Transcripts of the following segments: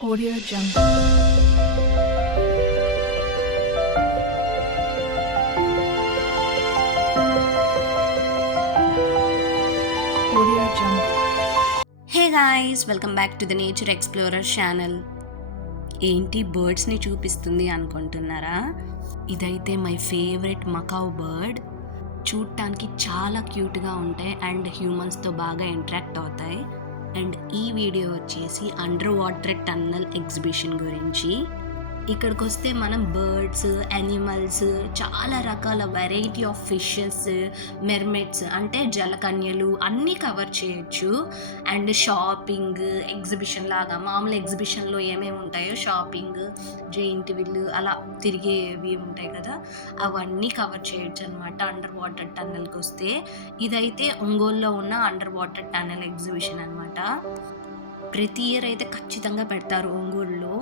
Audio Jungle. Audio Jungle. Hey guys, welcome back to the nature explorer channel. ఏంటి బర్డ్స్ని చూపిస్తుంది అనుకుంటున్నారా? ఇదైతే my favourite Macau bird. చూడటానికి చాలా క్యూట్గా ఉంటాయి అండ్ హ్యూమన్స్తో బాగా ఇంటరాక్ట్ అవుతాయి. అండ్ ఈ వీడియో వచ్చేసి అండర్ వాటర్ టన్నల్ ఎగ్జిబిషన్ గురించి. ఇక్కడికి వస్తే మనం బర్డ్స్, యానిమల్స్, చాలా రకాల వెరైటీ ఆఫ్ ఫిషెస్, మెర్మెడ్స్ అంటే జలకన్యలు అన్నీ కవర్ చేయొచ్చు. అండ్ షాపింగ్ ఎగ్జిబిషన్ లాగా మామూలు ఎగ్జిబిషన్లో ఏమేమి ఉంటాయో షాపింగ్, జెయింట్ విల్ అలా తిరిగేవి ఉంటాయి కదా, అవన్నీ కవర్ చేయొచ్చు అనమాట అండర్ వాటర్ టన్నల్కి వస్తే. ఇదైతే ఒంగోలులో ఉన్న అండర్ వాటర్ టన్నల్ ఎగ్జిబిషన్ అనమాట. ప్రతి ఇయర్ అయితే ఖచ్చితంగా పెడతారు ఒంగోలులో.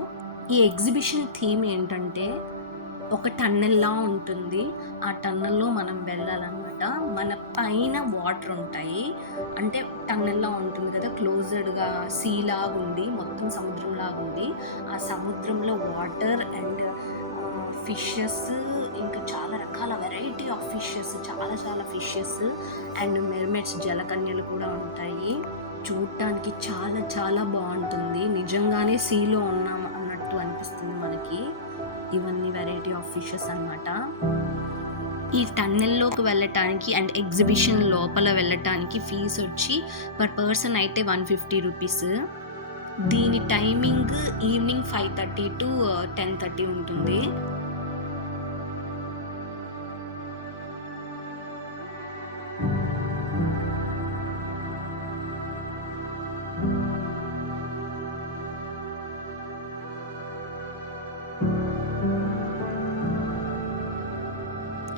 ఈ ఎగ్జిబిషన్ థీమ్ ఏంటంటే ఒక టన్నెల్లా ఉంటుంది. ఆ టన్నెల్లో మనం వెళ్ళాలన్నమాట. మన పైన వాటర్ ఉంటాయి, అంటే టన్నెల్లా ఉంటుంది కదా, క్లోజ్డ్గా సీలాగా ఉండి మొత్తం సముద్రంలాగా ఉంది. ఆ సముద్రంలో వాటర్ అండ్ ఫిషెస్, ఇంకా చాలా రకాల వెరైటీ ఆఫ్ ఫిషెస్, చాలా ఫిషెస్ అండ్ మెర్మెడ్స్ జలకన్యలు కూడా ఉంటాయి. చూడటానికి చాలా చాలా బాగుంటుంది. నిజంగానే సీలో ఉన్నాం అన్నట్టు అనిపిస్తుంది మనకి. ఇవన్నీ వెరైటీ ఆఫ్ ఫిషెస్ అన్నమాట. ఈ టన్నెల్లోకి వెళ్ళటానికి అండ్ ఎగ్జిబిషన్ లోపల వెళ్ళటానికి ఫీజు వచ్చి పర్ పర్సన్ అయితే 150 రూపీస్. దీని టైమింగ్ ఈవినింగ్ 5:30 to 10:30 ఉంటుంది.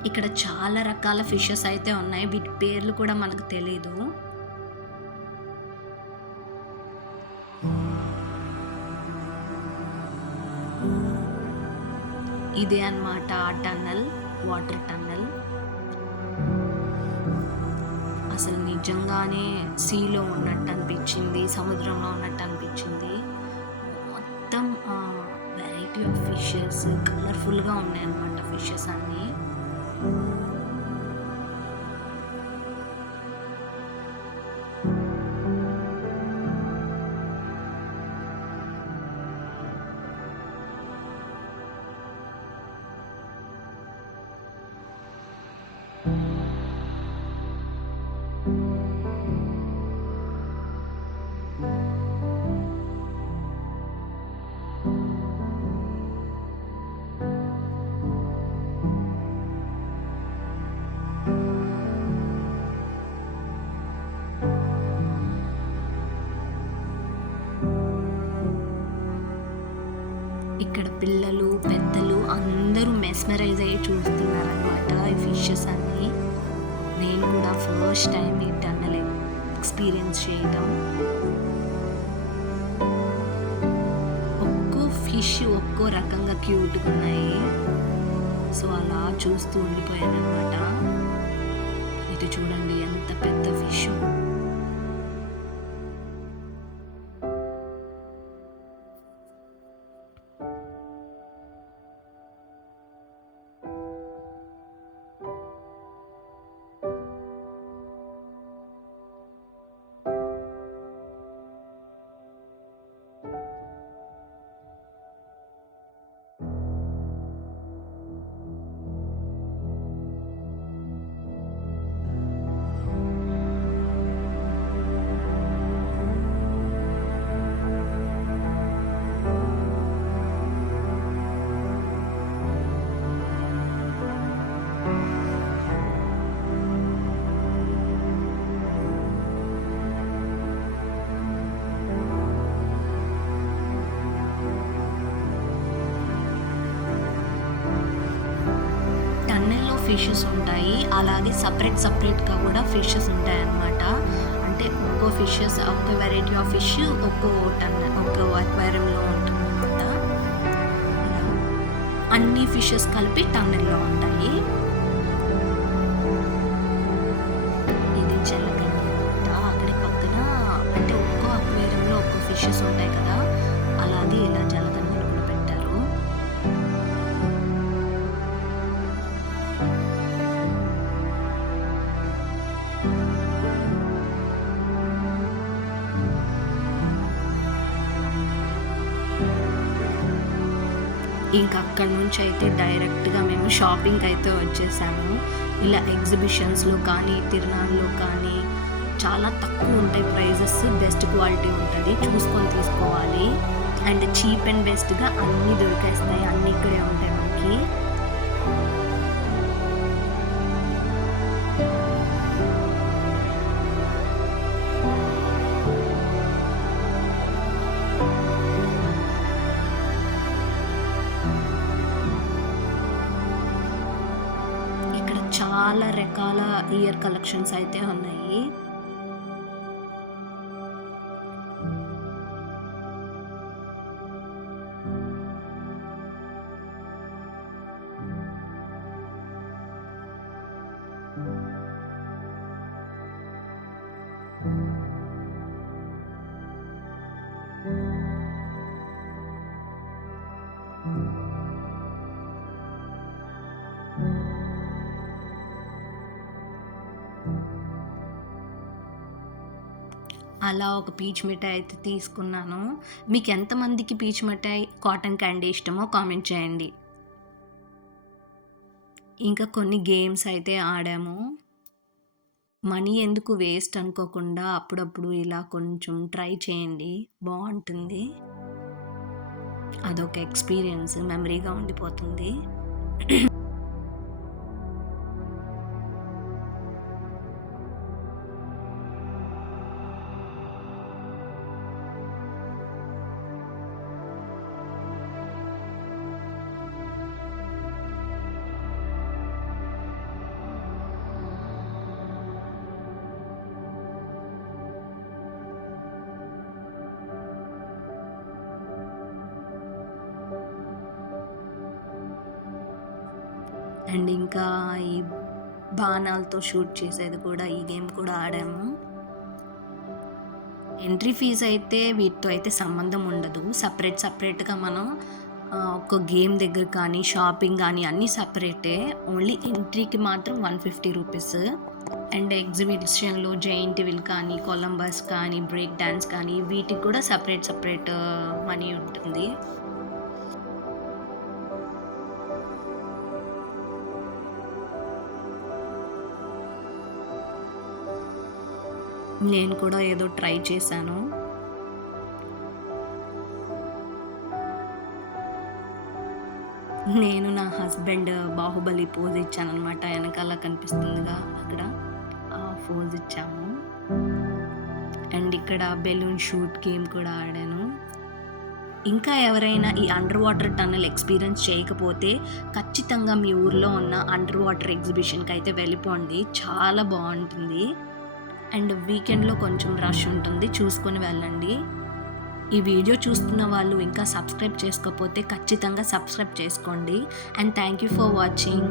ఇక్కడ చాలా రకాల ఫిషెస్ అయితే ఉన్నాయి. వీటి పేర్లు కూడా మనకు తెలీదు. ఇదే అన్నమాట ఆ టన్నల్, వాటర్ టన్నల్. అసలు నిజంగానే సీలో ఉన్నట్టు అనిపించింది, సముద్రంలో ఉన్నట్టు అనిపించింది. మొత్తం వెరైటీ ఆఫ్ ఫిషెస్, కలర్ఫుల్గా ఉన్నాయి అన్నమాట ఫిషెస్ అన్నీ. ఇక్కడ పిల్లలు, పెద్దలు అందరూ మెస్మరైజ్ అయ్యి చూస్తున్నారనమాట ఈ ఫిషెస్ అన్నీ. నేను కూడా ఫస్ట్ టైం ఈ టన్నల్ ఎక్స్పీరియన్స్ చేయడం. ఒక్కో ఫిష్ ఒక్కో రకంగా క్యూట్గా ఉన్నాయి. సో అలా చూస్తూ ఉండిపోయాను అనమాట. ఇది చూడండి ఎంత పెద్ద ఫిష్. ఫిషెస్ ఉంటాయి, అలాగే సపరేట్గా కూడా ఫిషెస్ ఉంటాయి అన్నమాట. అంటే ఒక్కో ఫిషెస్, ఒక్కో వెరైటీ ఆఫ్ ఫిష్ ఒక్కో అక్వేరియంలో ఉంటుంది అన్నమాట. అన్ని ఫిషెస్ కలిపి టన్నెల్లో ఉంటాయి. ఇది జలకన్య అన్నమాట. అక్కడి పక్కన అంటే ఒక్కో అక్వేరియంలో ఒక్కో ఫిషెస్ ఉంటాయి కదా, అలాగే ఇంకా అక్కడి నుంచి అయితే డైరెక్ట్గా మేము షాపింగ్కి అయితే వచ్చేసాము. ఇలా ఎగ్జిబిషన్స్లో కానీ తిరునాళ్ళలో కానీ చాలా తక్కువ ఉంటాయి ప్రైజెస్, బెస్ట్ క్వాలిటీ ఉంటుంది, చూసుకొని తీసుకోవాలి. అండ్ చీప్ అండ్ బెస్ట్గా అన్నీ దొరికేస్తాయి, అన్నీ ఇక్కడే ఉంటాయి మనకి. ఇక్కడ చాలా రకాల ఇయర్ కలెక్షన్స్ అయితే ఉన్నాయి. అలా ఒక పీచ్ మిఠాయి అయితే తీసుకున్నాను. మీకు ఎంతమందికి పీచ్ మిఠాయి, కాటన్ క్యాండీ ఇష్టమో కామెంట్ చేయండి. ఇంకా కొన్ని గేమ్స్ అయితే ఆడాము. మనీ ఎందుకు వేస్ట్ అనుకోకుండా అప్పుడప్పుడు ఇలా కొంచెం ట్రై చేయండి, బాగుంటుంది. అదొక ఎక్స్పీరియన్స్, మెమరీగా ఉండిపోతుంది. అండ్ ఇంకా ఈ బాణాలతో షూట్ చేసేది కూడా, ఈ గేమ్ కూడా ఆడాము. ఎంట్రీ ఫీజు అయితే వీటితో అయితే సంబంధం ఉండదు, సపరేట్గా మనం ఒక గేమ్ దగ్గర కానీ షాపింగ్ కానీ అన్నీ సపరేటే. ఓన్లీ ఎంట్రీకి మాత్రం 150 రూపీస్. అండ్ ఎగ్జిబిషన్లో జైంట్ వీల్ కానీ, కొలంబస్ కానీ, బ్రేక్ డ్యాన్స్ కానీ వీటికి కూడా సపరేట్ మనీ ఉంటుంది. నేను కూడా ఏదో ట్రై చేశాను. నేను నా హస్బెండ్ బాహుబలి పోజ్ ఇచ్చాను అనమాట. వెనకాల కనిపిస్తుందిగా అక్కడ ఆ పోజ్ ఇచ్చాము. అండ్ ఇక్కడ బెలూన్ షూట్ గేమ్ కూడా ఆడాను. ఇంకా ఎవరైనా ఈ అండర్ వాటర్ టన్నెల్ ఎక్స్పీరియన్స్ చేయకపోతే ఖచ్చితంగా మీ ఊర్లో ఉన్న అండర్ వాటర్ ఎగ్జిబిషన్కి అయితే వెళ్ళిపోండి, చాలా బాగుంటుంది. అండ్ వీకెండ్లో కొంచెం రష్ ఉంటుంది, చూసుకొని వెళ్ళండి. ఈ వీడియో చూస్తున్న వాళ్ళు ఇంకా సబ్స్క్రైబ్ చేసుకోకపోతే ఖచ్చితంగా సబ్స్క్రైబ్ చేసుకోండి. And thank you for watching.